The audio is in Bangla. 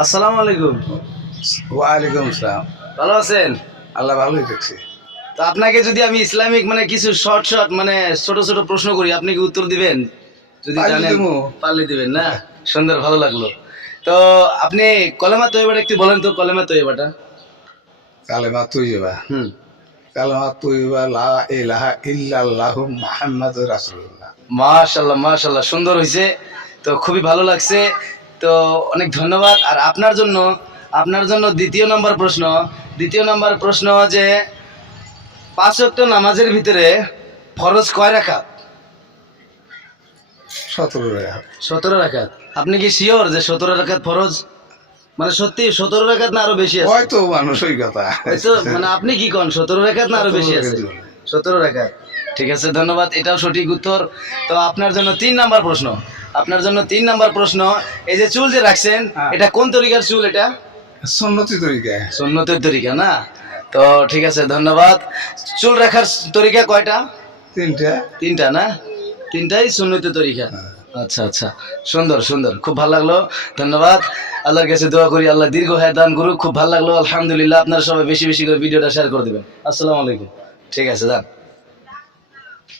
আসসালামু আলাইকুম। ওয়ালাইকুম আসসালাম। ভালো আছেন? আল্লাহ ভালোই দেখছি। তো আপনাকে যদি আমি ইসলামিক মানে কিছু শর্ট শর্ট মানে ছোট ছোট প্রশ্ন করি, আপনি কি উত্তর দিবেন? যদি পারলে জানেন দেবো। পারলে দিবেন না? সুন্দর, ভালো লাগলো। তো আপনি কলেমা তৈবাটা একটু বলেন তো, কলেমা তৈবাটা। কালেমা তুইবা, হুম। কালেমা তুইবা লা ইলাহা ইল্লাল্লাহু মুহাম্মাদুর রাসূলুল্লাহ। মাশাল্লাহ মাশাল্লাহ, সুন্দর হয়েছে। তো খুবই ভালো লাগছে। তো অনেক ধন্যবাদ। আর আপনার জন্য দ্বিতীয় নম্বর প্রশ্ন যে 5 ওয়াক্ত নামাজের ভিতরে ফরজ কয় রাকাত? 17 রাকাত। 17 রাকাত। আপনি কি শিওর যে 17 রাকাত ফরজ? মানে সত্যি 17 রাকাত না আরো বেশি আছে? হয়তো মানুষ ওই কথা। হয়তো মানে আপনি কি কোন 17 রাকাত না আরো বেশি আছে? 17 রাকাত। ঠিক আছে, ধন্যবাদ, এটাও সঠিক উত্তর। তো আপনার জন্য 3 নাম্বার প্রশ্ন, এই যে চুল যে রাখছেন, এটা কোন তরিকার চুল? এটা সুন্নতি তরিকা। সুন্নতের তরিকা না? তো ঠিক আছে, ধন্যবাদ। চুল রাখার তরিকা কয়টা? 3টা। 3টা না? 3টাই সুন্নতের তরিকা। আচ্ছা আচ্ছা, সুন্দর সুন্দর, খুব ভালো লাগলো। ধন্যবাদ। আল্লাহর কাছে দোয়া করি আল্লাহ দীর্ঘ হায়াত দান করুক। খুব ভালো লাগলো, আলহামদুলিল্লাহ। আপনারা সবাই বেশি বেশি করে ভিডিওটা শেয়ার করে দেবেন। আসসালামু আলাইকুম। ঠিক আছে, যান।